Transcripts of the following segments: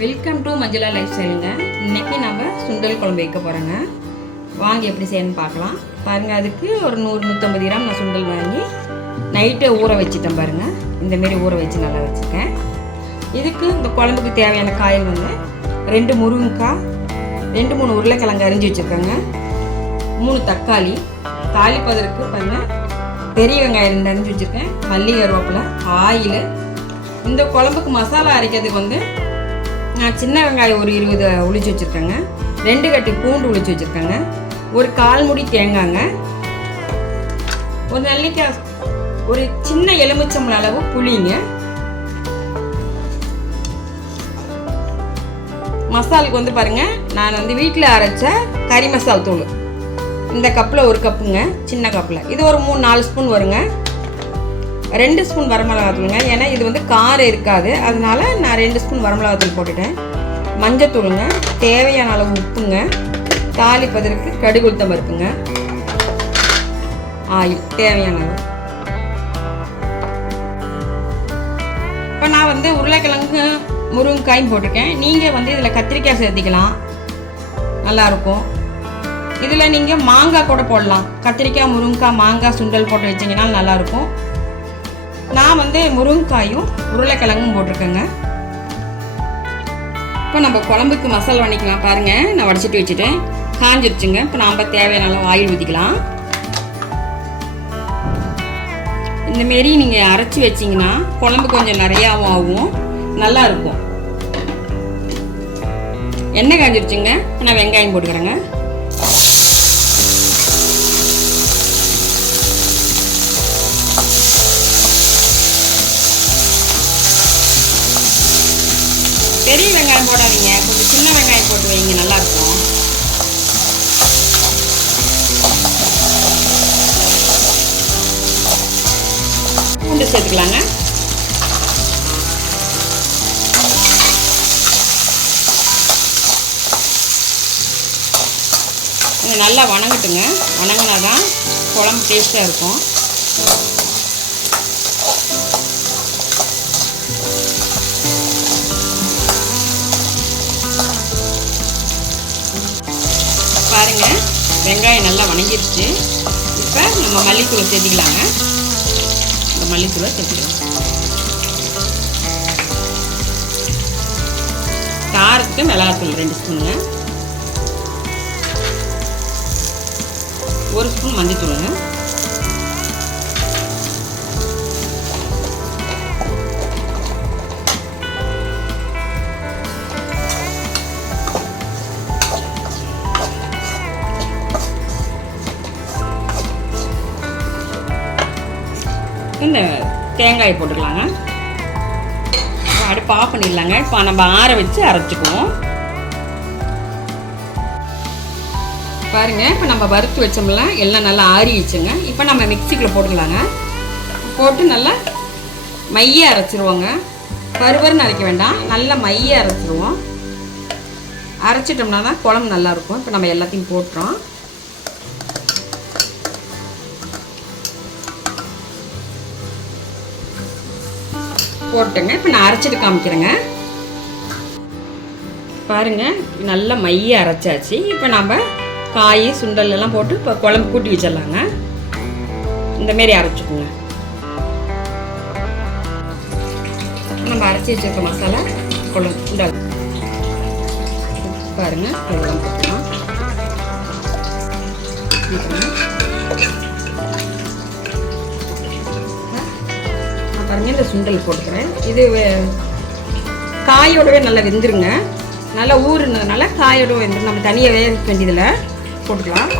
Welcome to Manjula லைஃப் ஸ்டைலுங்க இன்றைக்கி நம்ம சுண்டல் குழம்பு வைக்க போகிறோங்க வாங்கி எப்படி செய்யணும்னு பார்க்கலாம். பாருங்கள் அதுக்கு ஒரு நூறு நூற்றம்பது கிராம் நான் சுண்டல் வாங்கி நைட்டே ஊற வச்சுட்டேன் பாருங்கள் இந்தமாரி ஊற வச்சு நல்லா வச்சுருக்கேன் இதுக்கு இந்த குழம்புக்கு தேவையான காய்கள் வந்து ரெண்டு முருங்கைக்காய் ரெண்டு மூணு உருளைக்கிழங்கு அரிஞ்சு வச்சுருக்கேங்க. மூணு தக்காளி தாளிப்பதற்கு பாருங்கள் பெரிய வெங்காயம் ரெண்டு அரிஞ்சு வச்சுருக்கேன். மல்லி கருவேப்பிலை ஆயில். இந்த குழம்புக்கு மசாலா அரைக்கிறதுக்கு வந்து நான் சின்ன வெங்காயம் ஒரு இருபது உளிச்சு வச்சுருக்கேங்க. ரெண்டு கட்டி பூண்டு உளிச்சு வச்சுருக்கேங்க. ஒரு கால் முடி தேங்காங்க. ஒரு நெல்லிக்காய் ஒரு சின்ன எலுமிச்சம்பழம் அளவு புளிங்க. மசாலுக்கு வந்து பாருங்கள் நான் வந்து வீட்டில் அரைச்ச கறி மசால் தூள். இந்த கப்பில் ஒரு கப்புங்க சின்ன கப்பில். இது ஒரு மூணு நாலு ஸ்பூன் வருங்க. ரெண்டு ஸ்பூன் வரமிளகாத்தூளுங்க ஏன்னா இது வந்து காரம் இருக்காது. அதனால நான் ரெண்டு ஸ்பூன் வரமிளகாத்தூள் போட்டுட்டேன். மஞ்சத்தூளுங்க தேவையான அளவு உப்புங்க. தாளிப்பதற்கு கடுகு உளுத்தம் பருப்புங்க ஆயில் தேவையான அளவு. இப்போ நான் வந்து உருளைக்கிழங்கு முருங்கைக்காயும் போட்டிருக்கேன். நீங்கள் வந்து இதில் கத்திரிக்காய் சேர்த்திக்கலாம். நல்லாயிருக்கும் இதில் நீங்கள் மாங்காய் கூட போடலாம். கத்திரிக்காய் முருங்கைக்காய் மாங்காய் சுண்டல் போட்டு வச்சிங்கன்னா நல்லாயிருக்கும் நான் வந்து முருங்கைக்காயும் உருளைக்கிழங்கும் போட்டிருக்கேங்க. இப்போ நம்ம குழம்புக்கு மசாலா பண்ணிக்கலாம் பாருங்கள் நான் வடிச்சிட்டு வச்சுட்டேன். காஞ்சிருச்சுங்க. இப்போ நாம் தேவையான ஆயில் ஊற்றிக்கலாம் இந்தமாரி நீங்கள் அரைச்சி வச்சிங்கன்னா குழம்பு கொஞ்சம் நிறையாவும் ஆகும். நல்லா இருக்கும். எண்ணெய் காஞ்சிருச்சுங்க. நான் வெங்காயம் போட்டுக்கிறேங்க. பெரிய வெங்காயம் போடாதீங்க. கொஞ்சம் சின்ன வெங்காயம் போட்டு வைங்க நல்லாயிருக்கும். பூண்டு சேர்த்துக்கலாங்க. நல்லா வணங்கட்டுங்க. வணங்கினா தான் குழம்பு டேஸ்ட்டாக இருக்கும். பாருங்க. வெங்காயம் நல்லா வணங்கிருச்சு. இப்போ நம்ம மல்லித்தூளை சேர்த்திக்கலாங்க இந்த மல்லித்தூளை சேர்த்துக்கலாம் காரத்துக்கு மிளகாத்தூள் ரெண்டு ஸ்பூனுங்க. ஒரு ஸ்பூன் மஞ்சத்தூளுங்க. இந்த தேங்காய் போட்டுக்கலாங்க. அடுப்பு ஆஃப் பண்ணிடலாங்க. இப்போ நம்ம ஆற வச்சு அரைச்சிக்குவோம். பாருங்கள் இப்போ நம்ம வறுத்து வச்சோம்ல எல்லாம் நல்லா ஆறிடுச்சுங்க இப்போ நம்ம மிக்சிக்கில் போட்டுக்கலாங்க. போட்டு நல்லா மைய அரைச்சிருவோங்க. பருவருன்னு அரைக்க வேண்டாம். நல்லா மைய அரைச்சிருவோம். அரைச்சிட்டோம்னா தான் குழம்பு நல்லாயிருக்கும் இப்போ நம்ம எல்லாத்தையும் போட்டுறோம். போட்டுங்க இப்போ நான் அரைச்சிட்டு காமிக்கிறேங்க. பாருங்கள் நல்லா மைய அரைச்சாச்சு. இப்போ நம்ம காய் சுண்டல் எல்லாம் போட்டு இப்போ குழம்பு கூட்டி வச்சிடலாங்க. இந்தமாரி அரைச்சிக்கோங்க. நம்ம அரைச்சி வச்சுருக்க மசாலா குழம்பு சுண்டல். பாருங்க இதெல்லாம் போட்டுக்கலாம். பாருங்க இந்த சுண்டல் போட்டுக்கிறேன். இது காயோடவே நல்லா வெந்துருங்க. நல்லா ஊறுனதுனால காயோட வெந்துரும். நம்ம தனியாக வேக வேண்டியதில் போட்டுக்கலாம்.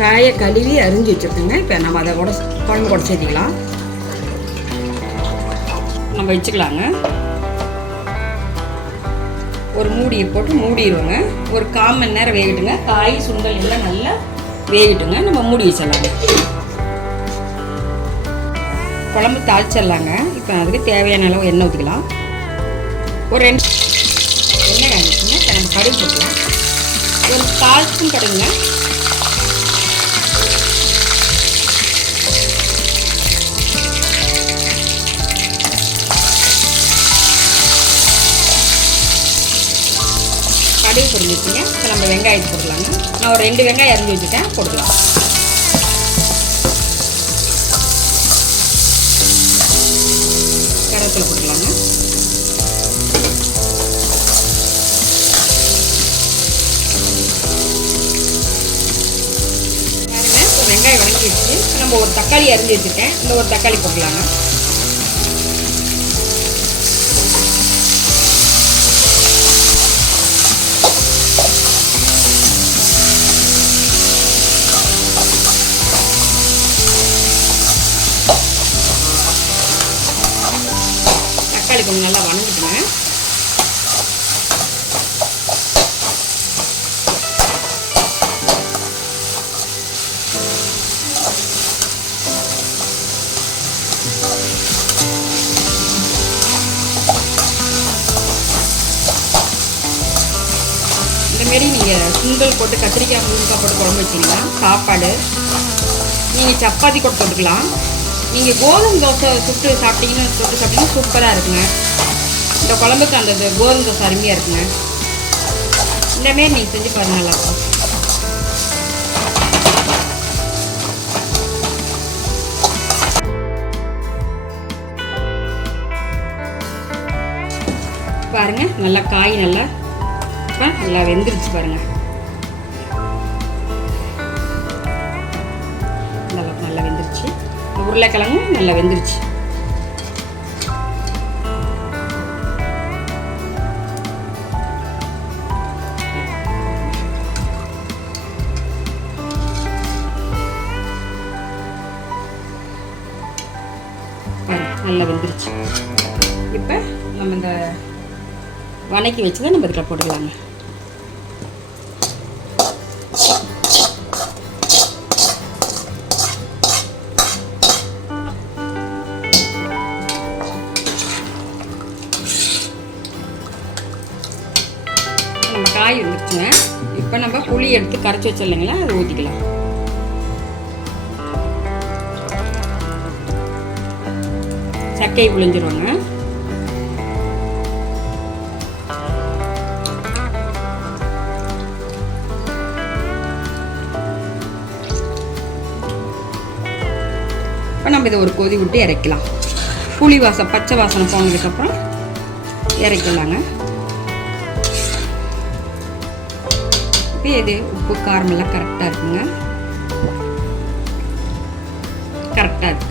காயை கழுவி அரிஞ்சு வச்சுருக்கோங்க. இப்போ நம்ம அதை கூட குழம்பு கூட சேர்த்திக்கலாம். நம்ம வச்சுக்கலாங்க. ஒரு மூடியை போட்டு மூடிடுவோங்க. ஒரு கால் மணி நேரம் வேகட்டுங்க. காய் சுண்டல் எல்லாம் நல்லா வேகட்டுங்க. நம்ம மூடி வச்சிடலாங்க. குழம்பு தாளிச்சிடலாங்க. இப்போ அதுக்கு தேவையான அளவு எண்ணெய் ஊற்றிக்கலாம் ஒரு ரெண்டு எண்ணெய் காஞ்சிச்சுங்க நம்ம கடுகு போட்டுக்கலாம். ஒரு கால் ஸ்பூன் கடுங்க கடுகு இப்போ நம்ம வெங்காயத்தை போடலாங்க நான் ஒரு ரெண்டு வெங்காயம் இறந்து வச்சுட்டேன். போடலாம் கருவேப்பிலை போட்டுக்கலாங்க. வெங்காயம் வணங்கி வச்சு நம்ம ஒரு தக்காளி அரிஞ்சு வச்சுருக்கேன் இந்த ஒரு தக்காளி போட்டுக்கலாங்க. தக்காளி கொஞ்சம் நல்லா வணங்கிட்டுங்க இந்தமாரி நீங்கள் சுண்டல் போட்டு கத்திரிக்காய் முருங்கைக்காய் போட்டு குழம்பு வச்சிங்கன்னா சாப்பாடு நீங்கள் சப்பாத்தி கூட போட்டுக்கலாம் நீங்கள் கோதுமை தோசை சுட்டு சாப்பிட்டீங்கன்னு சுட்டு சாப்பிட்டீங்கன்னா சூப்பராக இருக்குங்க. இந்த குழம்புக்கு அந்த கோதும் கோதுமை தோசை அருமையாக இருக்குங்க. இந்தமாரி நீங்கள் செஞ்சு பாருங்க நல்லாயிருக்கும் பாருங்க நல்லா காய் நல்லா நல்லா வெந்துருச்சு பாருங்கள் உருளைக்கிழங்கும் நல்லா வெந்துருச்சு. நல்லா வெந்துருச்சு. இப்போ நம்ம இந்த வணக்கி வச்சு தான் நம்ம இதில் போட்டுக்கலாங்க. இப்போ நம்ம புளி எடுத்து கரைச்சி வச்சோம் இல்லைங்களா அதை ஊற்றிக்கலாம் சக்கையை புழிஞ்சிருவாங்க இப்போ நம்ம இதை ஒரு கொதி விட்டு இறக்கலாம். புளி வாசம் பச்சை வாசனை போனதுக்கப்புறம் இறக்கலாங்க இப்போ இது உப்பு காரமெல்லாம் கரெக்டாக இருக்குங்க. கரெக்டாக இருக்கு.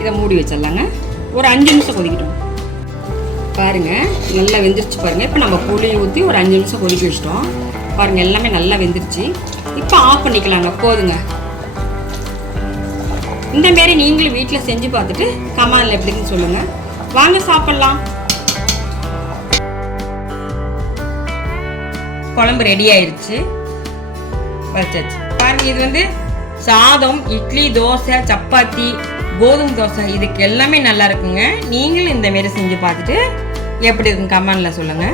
இதை மூடி வச்சிடலாங்க. ஒரு அஞ்சு நிமிஷம் கொதிக்கிட்டோம். பாருங்கள் நல்லா வெந்துருச்சு பாருங்கள் இப்போ நம்ம புளி ஊற்றி ஒரு அஞ்சு நிமிஷம் கொதிக்க வச்சிட்டோம். பாருங்கள் எல்லாமே நல்லா வெந்துருச்சு. இப்போ ஆஃப் பண்ணிக்கலாங்க. போதுங்க. இந்த மாரி நீங்களும் வீட்டில் செஞ்சு பார்த்துட்டு கமாலில் எப்படின்னு சொல்லுங்கள் வாங்க சாப்பிட்லாம். குழம்பு ரெடி ஆயிருச்சு. வச்சாச்சு. பாருங்க இது வந்து சாதம் இட்லி தோசை சப்பாத்தி கோதுமை தோசை இதுக்கு எல்லாமே நல்லா இருக்குங்க. நீங்களும் இந்த மாரி செஞ்சு பார்த்துட்டு எப்படி இருக்குன்னு கமெண்டில் சொல்லுங்க.